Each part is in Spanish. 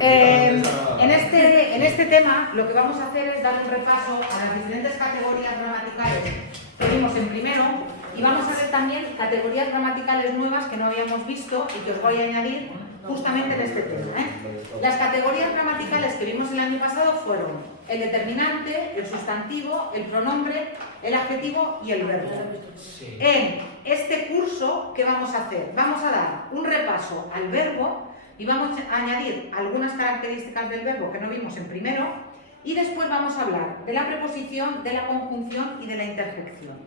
En este tema lo que vamos a hacer es dar un repaso a las diferentes categorías gramaticales que vimos en primero y vamos a ver también categorías gramaticales nuevas que no habíamos visto y que os voy a añadir justamente en este tema. Las categorías gramaticales que vimos el año pasado fueron el determinante, el sustantivo, el pronombre, el adjetivo y el verbo. En este curso, ¿qué vamos a hacer? Vamos a dar un repaso al verbo y vamos a añadir algunas características del verbo que no vimos en primero y después vamos a hablar de la preposición, de la conjunción y de la interjección.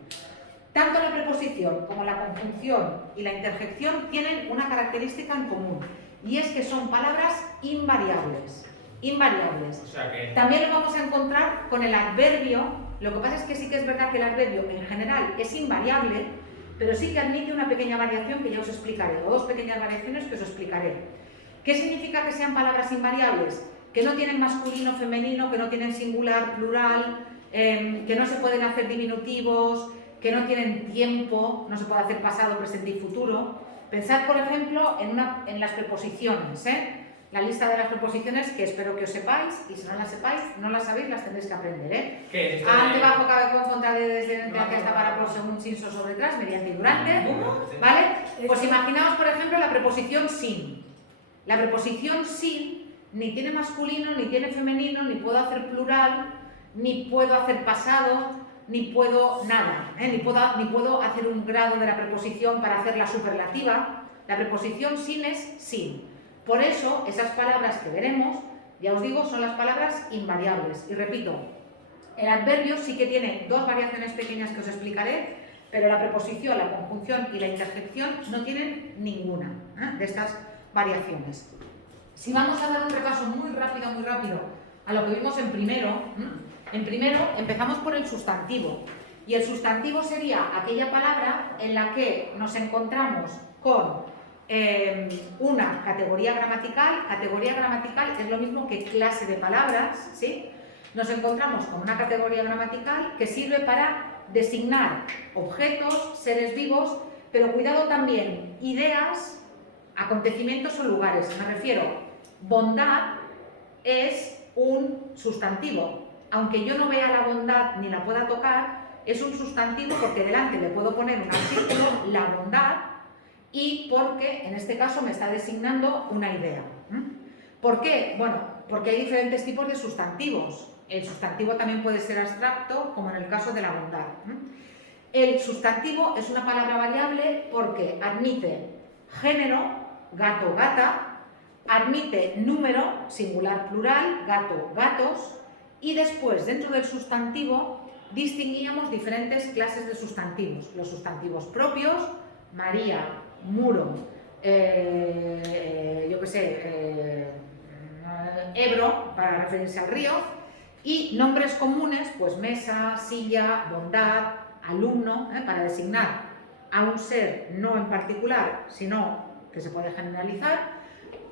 Tanto la preposición como la conjunción y la interjección tienen una característica en común y es que son palabras invariables. Invariables. O sea que... También lo vamos a encontrar con el adverbio. Lo que pasa es que sí que es verdad que el adverbio en general es invariable, pero sí que admite una pequeña variación que ya os explicaré, o dos pequeñas variaciones que os explicaré. ¿Qué significa que sean palabras invariables? Que no tienen masculino, femenino, que no tienen singular, plural, que no se pueden hacer diminutivos, que no tienen tiempo, no se puede hacer pasado, presente y futuro. Pensad, por ejemplo, en las preposiciones, la lista de las preposiciones que espero que os sepáis, y si no las sepáis, no las sabéis, las tendréis que aprender. ¿Qué es? Ante, bajo, cabe, con, contra, desde, entre, hacia, hasta, para, por, según, sin, sobre, tras, mediante y durante. ¿Vale? Pues imaginaos, por ejemplo, la preposición sin. La preposición sin ni tiene masculino, ni tiene femenino, ni puedo hacer plural, ni puedo hacer pasado, ni puedo nada, ni puedo hacer un grado de la preposición para hacerla superlativa. La preposición sin es sin. Por eso, esas palabras que veremos, ya os digo, son las palabras invariables. Y repito, el adverbio sí que tiene dos variaciones pequeñas que os explicaré, pero la preposición, la conjunción y la interjección no tienen ninguna de estas variaciones. Si vamos a dar un repaso muy rápido a lo que vimos en primero empezamos por el sustantivo. Y el sustantivo sería aquella palabra en la que nos encontramos con una categoría gramatical. Categoría gramatical es lo mismo que clase de palabras, ¿sí? Nos encontramos con una categoría gramatical que sirve para designar objetos, seres vivos, pero cuidado también, ideas, acontecimientos o lugares. Me refiero, bondad es un sustantivo. Aunque yo no vea la bondad ni la pueda tocar, es un sustantivo porque delante le puedo poner un artículo, la bondad, y porque en este caso me está designando una idea. ¿Por qué? Bueno, porque hay diferentes tipos de sustantivos. El sustantivo también puede ser abstracto, como en el caso de la bondad. El sustantivo es una palabra variable porque admite género, gato, gata, admite número, singular, plural, gato, gatos, y después, dentro del sustantivo, distinguíamos diferentes clases de sustantivos. Los sustantivos propios, María, muro, Ebro, para referirse al río, y nombres comunes, pues mesa, silla, bondad, alumno, para designar a un ser no en particular, sino que se puede generalizar.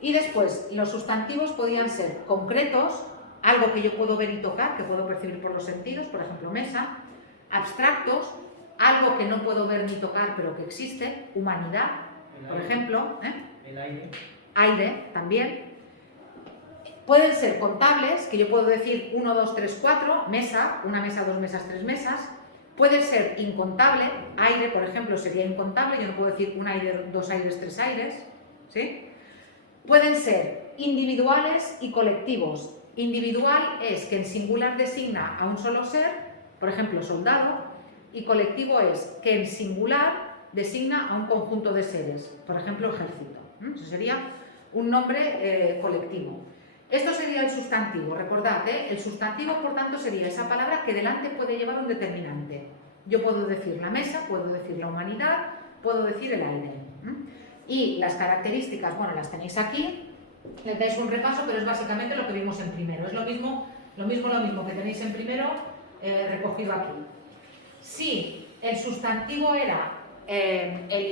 Y después, los sustantivos podían ser concretos, algo que yo puedo ver y tocar, que puedo percibir por los sentidos, por ejemplo, mesa. Abstractos, algo que no puedo ver ni tocar, pero que existe, humanidad, por ejemplo. El aire. Aire, también. Pueden ser contables, que yo puedo decir 1, 2, 3, 4, mesa, una mesa, dos mesas, tres mesas. Puede ser incontable, aire, por ejemplo, sería incontable, yo no puedo decir un aire, dos aires, tres aires, ¿sí? Pueden ser individuales y colectivos. Individual es que en singular designa a un solo ser, por ejemplo, soldado, y colectivo es que en singular designa a un conjunto de seres, por ejemplo, ejército. Eso sería un nombre colectivo. Esto sería el sustantivo, recordad, el sustantivo, por tanto, sería esa palabra que delante puede llevar un determinante. Yo puedo decir la mesa, puedo decir la humanidad, puedo decir el aire. Y las características, bueno, las tenéis aquí, les dais un repaso, pero es básicamente lo que vimos en primero. Es lo mismo que tenéis en primero recogido aquí. Si el sustantivo era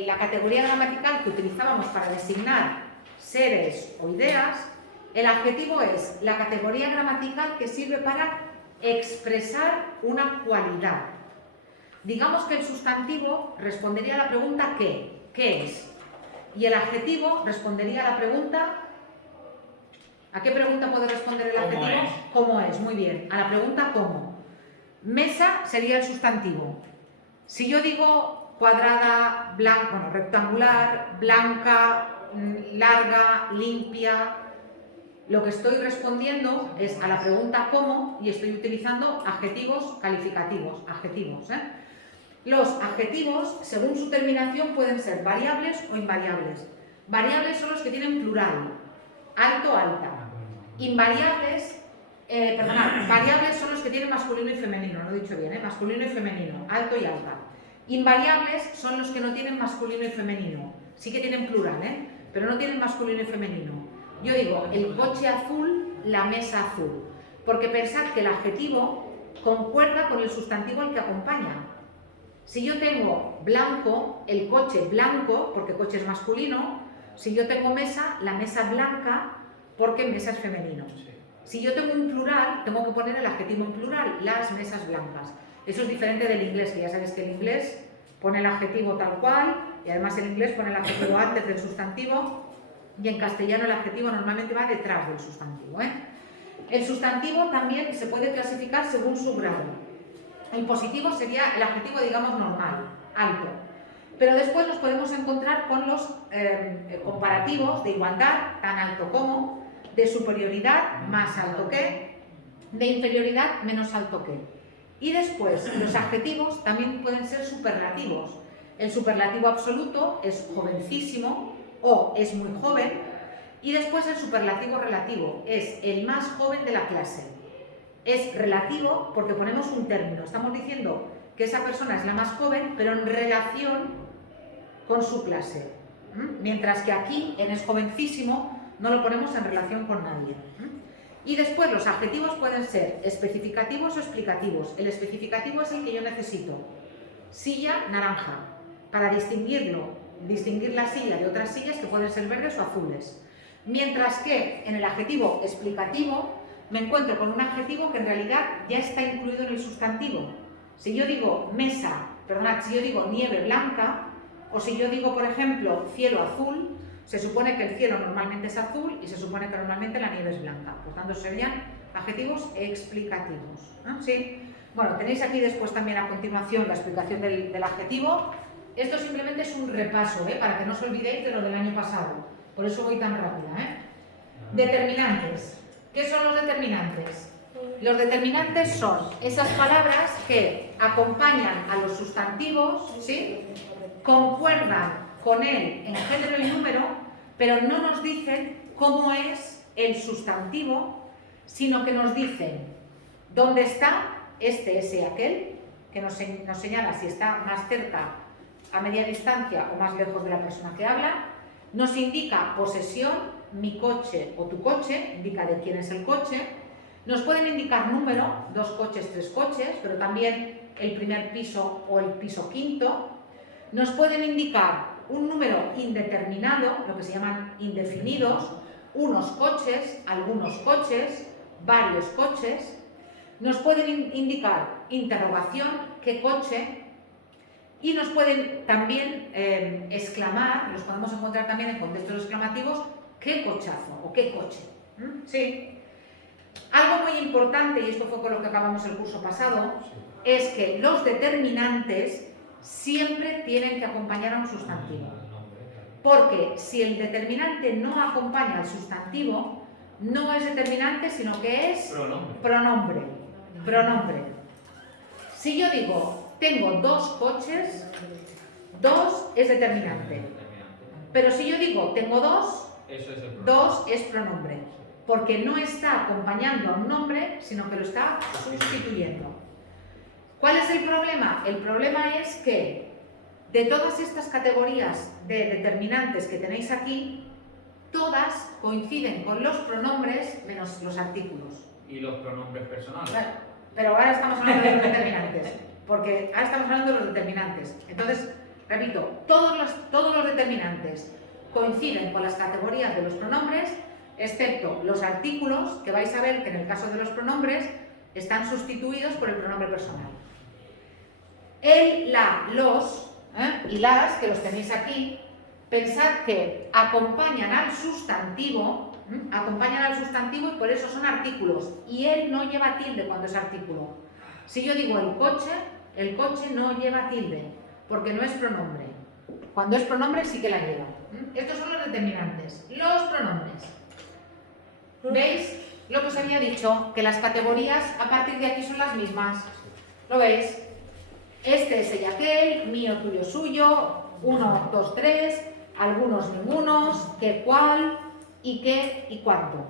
la categoría gramatical que utilizábamos para designar seres o ideas, el adjetivo es la categoría gramatical que sirve para expresar una cualidad. Digamos que el sustantivo respondería a la pregunta ¿qué? ¿Qué es? Y el adjetivo respondería a la pregunta ¿A qué pregunta puede responder el adjetivo? ¿Cómo es? Muy bien. A la pregunta ¿cómo? Mesa sería el sustantivo. Si yo digo cuadrada, blanca, bueno, rectangular, blanca, larga, limpia, lo que estoy respondiendo es a la pregunta ¿cómo? Y estoy utilizando adjetivos calificativos, adjetivos. Los adjetivos, según su terminación, pueden ser variables o invariables. Variables son los que tienen plural, alto, alta. Invariables, variables son los que tienen masculino y femenino, no he dicho bien, masculino y femenino, alto y alta. Invariables son los que no tienen masculino y femenino, sí que tienen plural, pero no tienen masculino y femenino. Yo digo, el coche azul, la mesa azul, porque pensad que el adjetivo concuerda con el sustantivo al que acompaña. Si yo tengo blanco, el coche blanco, porque coche es masculino. Si yo tengo mesa, la mesa blanca, porque mesa es femenino. Si yo tengo un plural, tengo que poner el adjetivo en plural, las mesas blancas. Eso es diferente del inglés, que ya sabéis que el inglés pone el adjetivo tal cual, y además el inglés pone el adjetivo antes del sustantivo, y en castellano el adjetivo normalmente va detrás del sustantivo. El sustantivo también se puede clasificar según su grado. El positivo sería el adjetivo, digamos, normal, alto. Pero después nos podemos encontrar con los comparativos de igualdad, tan alto como, de superioridad, más alto que, de inferioridad, menos alto que. Y después, los adjetivos también pueden ser superlativos. El superlativo absoluto es jovencísimo o es muy joven. Y después el superlativo relativo es el más joven de la clase. Es relativo porque ponemos un término. Estamos diciendo que esa persona es la más joven, pero en relación con su clase. Mientras que aquí, en es jovencísimo, no lo ponemos en relación con nadie. Y después los adjetivos pueden ser especificativos o explicativos. El especificativo es el que yo necesito. Silla naranja, para distinguir la silla de otras sillas que pueden ser verdes o azules. Mientras que en el adjetivo explicativo me encuentro con un adjetivo que en realidad ya está incluido en el sustantivo. Si yo digo si yo digo nieve blanca, o si yo digo, por ejemplo, cielo azul, se supone que el cielo normalmente es azul y se supone que normalmente la nieve es blanca. Por tanto, serían adjetivos explicativos. Sí. Bueno, tenéis aquí después también a continuación la explicación del adjetivo. Esto simplemente es un repaso, para que no os olvidéis de lo del año pasado. Por eso voy tan rápida. Determinantes. ¿Qué son los determinantes? Los determinantes son esas palabras que acompañan a los sustantivos, ¿sí? Concuerdan con él en género y número, pero no nos dicen cómo es el sustantivo, sino que nos dicen dónde está este, ese y aquel, que nos señala si está más cerca, a media distancia o más lejos de la persona que habla. Nos indica posesión, mi coche o tu coche, indica de quién es el coche. Nos pueden indicar número, 2 coches, 3 coches, pero también el primer piso o el piso quinto. Nos pueden indicar un número indeterminado, lo que se llaman indefinidos, unos coches, algunos coches, varios coches. Nos pueden indicar interrogación, qué coche. Y nos pueden también exclamar, los podemos encontrar también en contextos exclamativos, qué cochazo o qué coche. Sí. Algo muy importante, y esto fue con lo que acabamos el curso pasado, es que los determinantes siempre tienen que acompañar a un sustantivo. Porque si el determinante no acompaña al sustantivo, no es determinante, sino que es pronombre. Si yo digo, tengo 2 coches, 2 es determinante. Pero si yo digo, tengo 2, 2 es pronombre. Porque no está acompañando a un nombre, sino que lo está sustituyendo. ¿Cuál es el problema? El problema es que de todas estas categorías de determinantes que tenéis aquí, todas coinciden con los pronombres menos los artículos. ¿Y los pronombres personales? Bueno, pero ahora estamos hablando de los determinantes, porque ahora estamos hablando de los determinantes. Entonces, repito, todos los determinantes coinciden con las categorías de los pronombres, excepto los artículos, que vais a ver que en el caso de los pronombres están sustituidos por el pronombre personal. El, la, los y las, que los tenéis aquí, pensad que acompañan al sustantivo, Acompañan al sustantivo y por eso son artículos. Y él no lleva tilde cuando es artículo. Si yo digo el coche no lleva tilde, porque no es pronombre. Cuando es pronombre sí que la lleva. Estos son los determinantes. Los pronombres. ¿Veis lo que os había dicho? Que las categorías a partir de aquí son las mismas. ¿Lo veis? Este es ella, aquel, mío, tuyo, suyo, 1, 2, 3, algunos, ningunos, qué, cuál y qué y cuánto.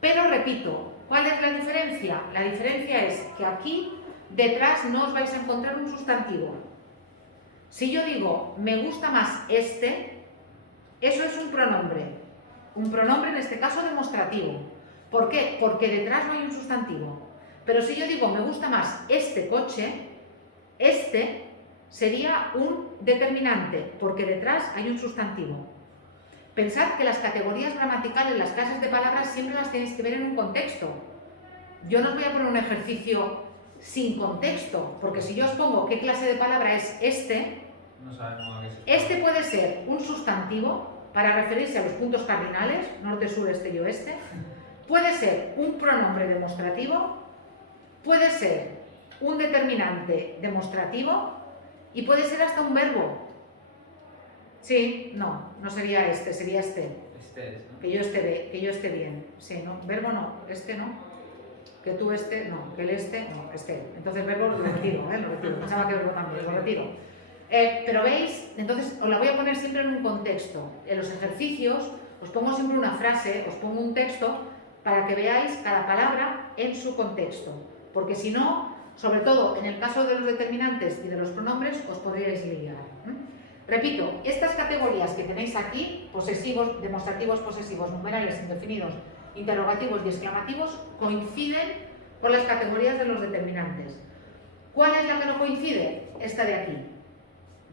Pero repito, ¿cuál es la diferencia? La diferencia es que aquí detrás no os vais a encontrar un sustantivo. Si yo digo, me gusta más este, eso es un pronombre. Un pronombre en este caso demostrativo. ¿Por qué? Porque detrás no hay un sustantivo. Pero si yo digo, me gusta más este coche, este sería un determinante, porque detrás hay un sustantivo. Pensad que las categorías gramaticales, las clases de palabras, siempre las tenéis que ver en un contexto. Yo no os voy a poner un ejercicio sin contexto, porque si yo os pongo qué clase de palabra es este, no sabemos a qué se este puede ser un sustantivo para referirse a los puntos cardinales, norte, sur, este y oeste, puede ser un pronombre demostrativo, puede ser un determinante demostrativo y puede ser hasta un verbo. Sí, no sería este, sería este. Este es, ¿no? Que yo esté bien. Sí, no, verbo no, este no. Que tú este, no, que el este, no, este. Entonces verbo lo retiro, lo retiro. Pensaba que verbo también, lo retiro. Pero veis, entonces os la voy a poner siempre en un contexto. En los ejercicios os pongo siempre una frase, os pongo un texto para que veáis cada palabra en su contexto. Porque si no, sobre todo en el caso de los determinantes y de los pronombres, os podríais liar. Repito, estas categorías que tenéis aquí, posesivos, demostrativos, posesivos, numerales, indefinidos, interrogativos y exclamativos, coinciden con las categorías de los determinantes. ¿Cuál es la que no coincide? Esta de aquí.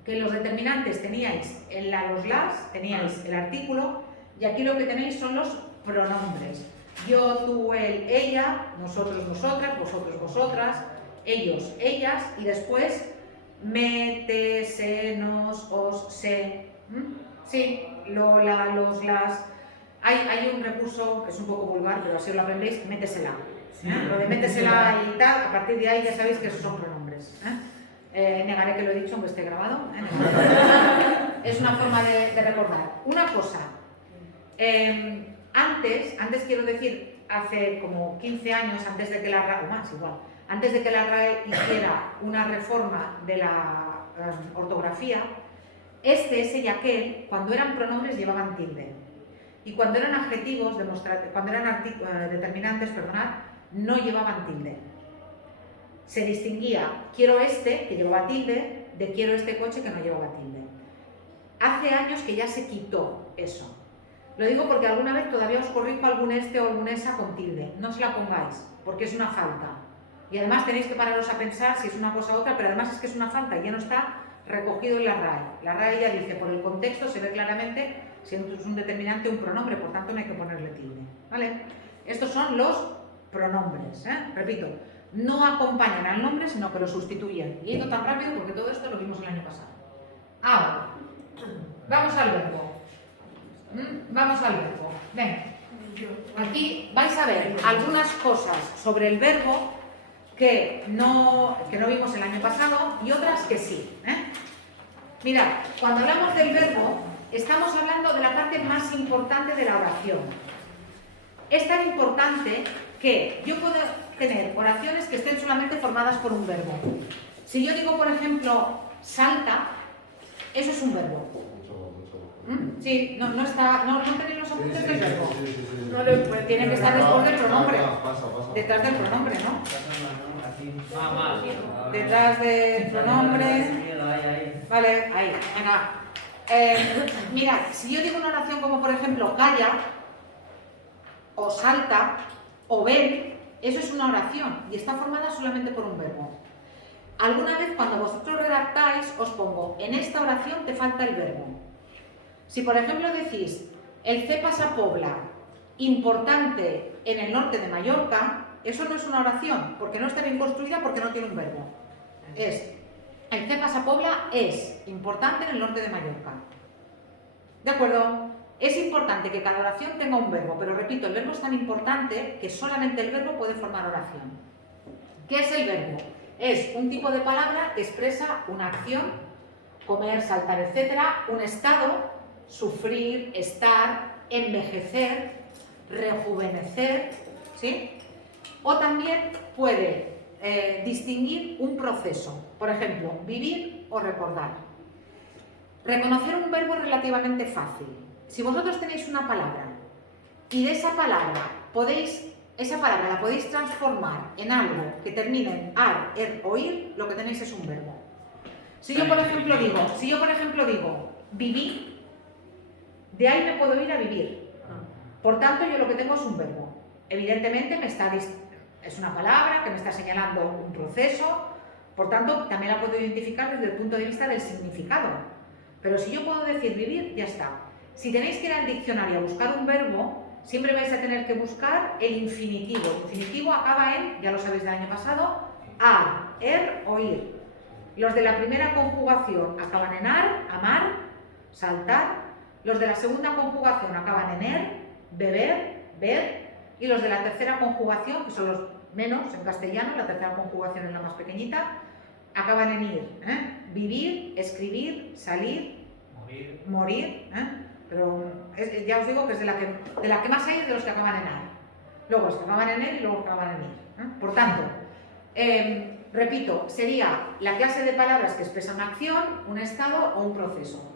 Que los determinantes teníais en los las, teníais el artículo, y aquí lo que tenéis son los pronombres. Yo, tú, él, ella, nosotros, nosotras, vosotros, vosotras, ellos, ellas, y después me, te, se, nos, os, se. Sí, lo, la, los, las. Hay un recurso, es un poco vulgar, pero así lo aprendéis, métesela. Lo de métesela y tal, a partir de ahí ya sabéis que esos son pronombres. Negaré que lo he dicho aunque esté grabado. Es una forma de recordar. Una cosa, antes quiero decir, hace como 15 años, antes de que la RAE, o más igual, antes de que la RAE hiciera una reforma de la ortografía, este, ese y aquel, cuando eran pronombres llevaban tilde. Y cuando eran adjetivos, cuando eran determinantes, perdonad, no llevaban tilde. Se distinguía quiero este, que llevaba tilde, de quiero este coche, que no llevaba tilde. Hace años que ya se quitó eso. Lo digo porque alguna vez todavía os corrijo algún este o algún esa con tilde. No os la pongáis, porque es una falta. Y además tenéis que pararos a pensar si es una cosa u otra, pero además es que es una falta y ya no está recogido en la RAE. La RAE ya dice, por el contexto se ve claramente si es un determinante o un pronombre, por tanto no hay que ponerle tilde. ¿Vale? Estos son los pronombres. Repito, no acompañan al nombre, sino que lo sustituyen. Y he ido tan rápido porque todo esto lo vimos el año pasado. Ahora, vamos al verbo. Vamos al verbo. Venga. Aquí vais a ver algunas cosas sobre el verbo que no vimos el año pasado y otras que sí. Mirad, cuando hablamos del verbo, estamos hablando de la parte más importante de la oración. Es tan importante que yo puedo tener oraciones que estén solamente formadas por un verbo. Si yo digo, por ejemplo, salta, eso es un verbo. Sí, no tenéis los apuntes del verbo. No tiene que estar después del pronombre. Detrás del pronombre, ¿no? Detrás del pronombre. Vale, ahí, venga. Mirad, si yo digo una oración como por ejemplo calla, o salta, o ven, eso es una oración y está formada solamente por un verbo. Alguna vez cuando vosotros redactáis os pongo, en esta oración te falta el verbo. Si por ejemplo decís, el CEPAS a Pobla, importante en el norte de Mallorca, eso no es una oración, porque no está bien construida, porque no tiene un verbo. Es, el CEPAS a Pobla es importante en el norte de Mallorca. ¿De acuerdo? Es importante que cada oración tenga un verbo, pero repito, el verbo es tan importante que solamente el verbo puede formar oración. ¿Qué es el verbo? Es un tipo de palabra que expresa una acción, comer, saltar, etc., un estado, sufrir, estar, envejecer, rejuvenecer, ¿sí? O también puede distinguir un proceso, por ejemplo, vivir o recordar. Reconocer un verbo es relativamente fácil. Si vosotros tenéis una palabra y de esa palabra la podéis transformar en algo que termine en ar, er o ir, lo que tenéis es un verbo. Si yo por ejemplo digo viví, de ahí me puedo ir a vivir. Por tanto, yo lo que tengo es un verbo. Evidentemente es una palabra que me está señalando un proceso, por tanto, también la puedo identificar desde el punto de vista del significado. Pero si yo puedo decir vivir, ya está. Si tenéis que ir al diccionario a buscar un verbo, siempre vais a tener que buscar el infinitivo. El infinitivo acaba en, ya lo sabéis del año pasado, ar, er o ir. Los de la primera conjugación acaban en ar, amar, saltar. Los de la segunda conjugación acaban en er, beber, ver. Y los de la tercera conjugación, que son los menos en castellano, la tercera conjugación es la más pequeñita, acaban en ir. Vivir, escribir, salir, morir. Pero ya os digo que es de la que más hay de los que acaban en ar. Luego los que acaban en er y luego los que acaban en ir. Por tanto, repito, sería la clase de palabras que expresan una acción, un estado o un proceso.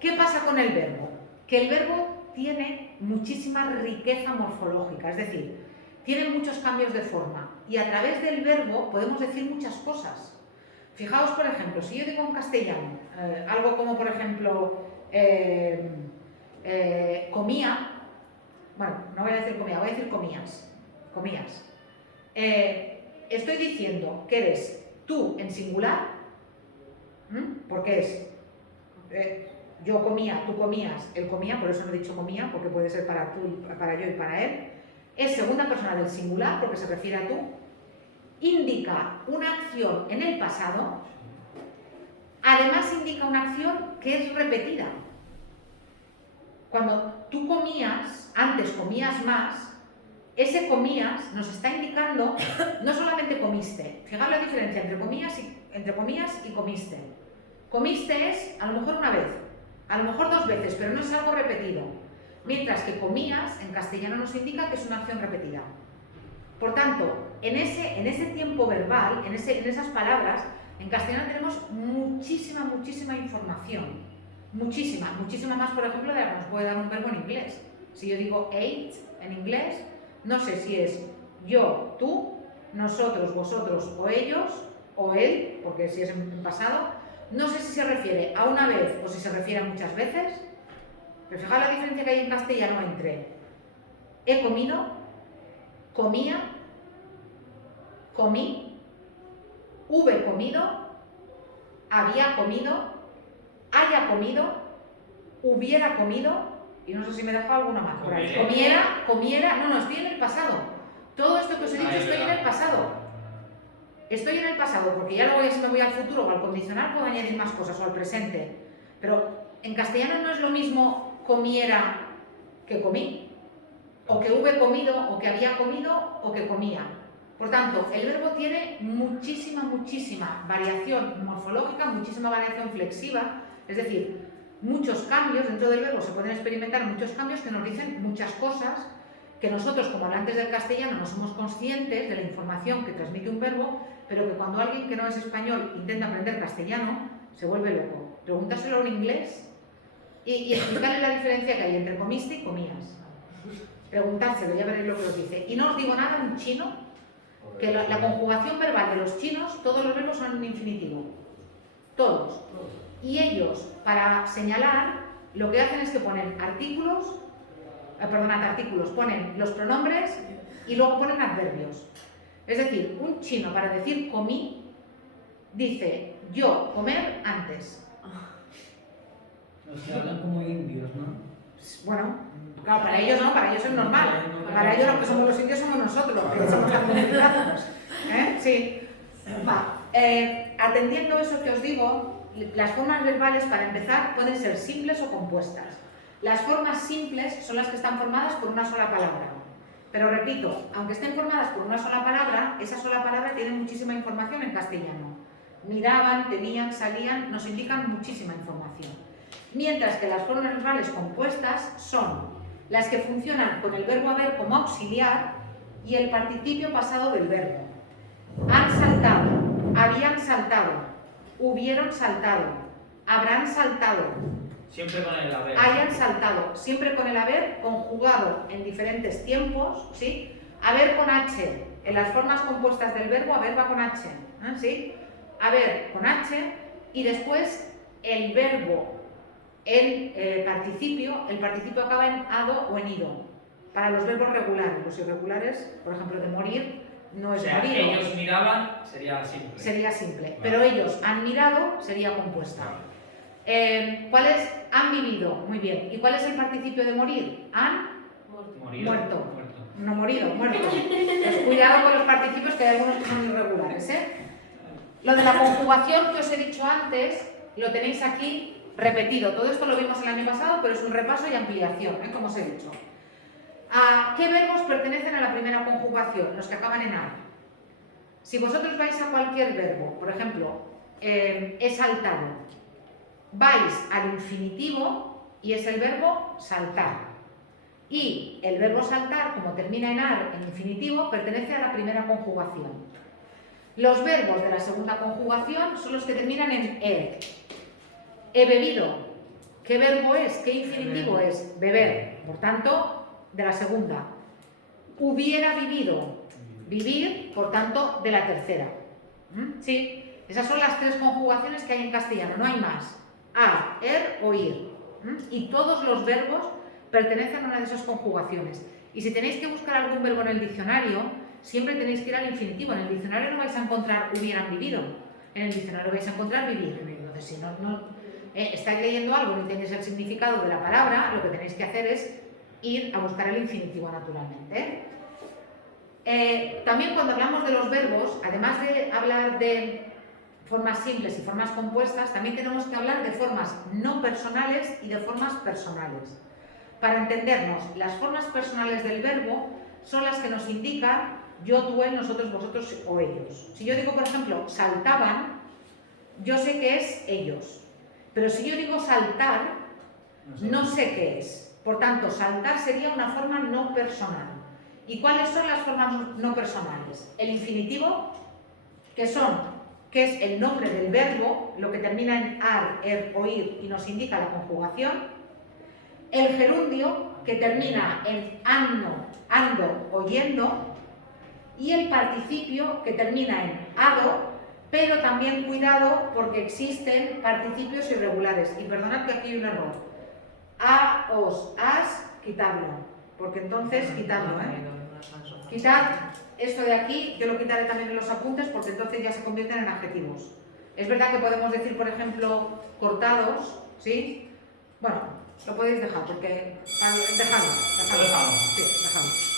¿Qué pasa con el verbo? Que el verbo tiene muchísima riqueza morfológica, es decir, tiene muchos cambios de forma y a través del verbo podemos decir muchas cosas. Fijaos, por ejemplo, si yo digo en castellano algo como, por ejemplo, comía, bueno, no voy a decir comía, voy a decir comías. Estoy diciendo que eres tú en singular, porque es yo comía, tú comías, él comía, por eso no he dicho comía, porque puede ser para tú, para yo y para él. Es segunda persona del singular, porque se refiere a tú. Indica una acción en el pasado. Además indica una acción que es repetida. Cuando tú comías, antes comías más, ese comías nos está indicando no solamente comiste. Fijaos la diferencia entre comías y comiste. Comiste es a lo mejor una vez, a lo mejor dos veces, pero no es algo repetido. Mientras que comías en castellano nos indica que es una acción repetida. Por tanto, en ese tiempo verbal, en esas palabras, en castellano tenemos muchísima información. Muchísima más, por ejemplo, de la que nos puede dar un verbo en inglés. Si yo digo ate en inglés, no sé si es yo, tú, nosotros, vosotros o ellos, o él, porque si es en pasado, no sé si se refiere a una vez o si se refiere a muchas veces. Pero fijaos la diferencia que hay en castellano entre he comido, comía, comí, hube comido, había comido, haya comido, hubiera comido, y no sé si me dejo alguna más por ahí. Comiera, no, estoy en el pasado. Todo esto que os he dicho estoy en el pasado. Estoy en el pasado, porque ya luego si me voy al futuro o al condicional puedo añadir más cosas, o al presente. Pero en castellano no es lo mismo comiera que comí, o que hube comido, o que había comido, o que comía. Por tanto, el verbo tiene muchísima variación morfológica, muchísima variación flexiva, es decir, muchos cambios dentro del verbo, se pueden experimentar muchos cambios que nos dicen muchas cosas que nosotros como hablantes del castellano no somos conscientes de la información que transmite un verbo, pero que cuando alguien que no es español intenta aprender castellano, se vuelve loco. Pregúntaselo en inglés y explicarle la diferencia que hay entre comiste y comías. Preguntárselo, ya veréis lo que os dice. Y no os digo nada en chino, que la conjugación verbal de los chinos, todos los verbos son en infinitivo. Todos. Y ellos, para señalar, lo que hacen es que ponen artículos, ponen los pronombres y luego ponen adverbios. Es decir, un chino para decir comí, dice yo comer antes. Los que hablan como indios, ¿no? Bueno, claro, para ellos no, para ellos es normal. Para ellos los que somos los indios somos nosotros, que somos tan complicados. Sí. Atendiendo eso que os digo, las formas verbales para empezar pueden ser simples o compuestas. Las formas simples son las que están formadas por una sola palabra. Pero repito, aunque estén formadas por una sola palabra, esa sola palabra tiene muchísima información en castellano. Miraban, tenían, salían, nos indican muchísima información. Mientras que las formas verbales compuestas son las que funcionan con el verbo haber como auxiliar y el participio pasado del verbo. Han saltado, habían saltado, hubieron saltado, habrán saltado. Siempre con el haber. Hayan saltado, siempre con el haber conjugado en diferentes tiempos, ¿sí? Haber con H, en las formas compuestas del verbo, haber va con H, ¿sí? Haber con H y después el verbo, el participio acaba en ado o en ido. Para los verbos regulares, los irregulares, por ejemplo, de morir, no es morir. Ellos miraban, sería simple. Sería simple, Vale. pero ellos han mirado, sería compuesta. ¿Cuáles han vivido? Muy bien. ¿Y cuál es el participio de morir? Han muerto. No morido, muerto. Pues cuidado con los participios, que hay algunos que son irregulares, ¿eh? Lo de la conjugación que os he dicho antes, lo tenéis aquí repetido. Todo esto lo vimos el año pasado, pero es un repaso y ampliación, como os he dicho. ¿A qué verbos pertenecen a la primera conjugación? Los que acaban en ar. Si vosotros vais a cualquier verbo, por ejemplo, he saltado, vais al infinitivo y es el verbo saltar. Y el verbo saltar, como termina en ar, en infinitivo, pertenece a la primera conjugación. Los verbos de la segunda conjugación son los que terminan en er. He bebido. ¿Qué verbo es? ¿Qué infinitivo es? Beber. Por tanto, de la segunda. Hubiera vivido. Vivir, por tanto, de la tercera. ¿Sí? Esas son las tres conjugaciones que hay en castellano, no hay más. Ar, er o ir. Y todos los verbos pertenecen a una de esas conjugaciones. Y si tenéis que buscar algún verbo en el diccionario, siempre tenéis que ir al infinitivo. En el diccionario no vais a encontrar hubieran vivido. En el diccionario vais a encontrar vivir. Entonces, si no estáis leyendo algo y no entendéis el significado de la palabra, lo que tenéis que hacer es ir a buscar el infinitivo naturalmente. También cuando hablamos de los verbos, además de hablar de formas simples y formas compuestas, también tenemos que hablar de formas no personales y de formas personales. Para entendernos, las formas personales del verbo son las que nos indican yo, tú, él, nosotros, vosotros o ellos. Si yo digo, por ejemplo, saltaban, yo sé que es ellos. Pero si yo digo saltar, no sé qué es. Por tanto, saltar sería una forma no personal. ¿Y cuáles son las formas no personales? El infinitivo, que es el nombre del verbo, lo que termina en ar, er o ir y nos indica la conjugación. El gerundio, que termina en ando o yendo. Y el participio, que termina en ado, pero también cuidado porque existen participios irregulares. Y perdonad que aquí hay un error. A, os, as, quitadlo. Porque entonces, quitadlo, Quitad esto de aquí, yo lo quitaré también en los apuntes porque entonces ya se convierten en adjetivos. Es verdad que podemos decir, por ejemplo, cortados, ¿sí? Bueno, lo podéis dejar porque... Dejadlo. Lo dejamos. Sí, dejadlo.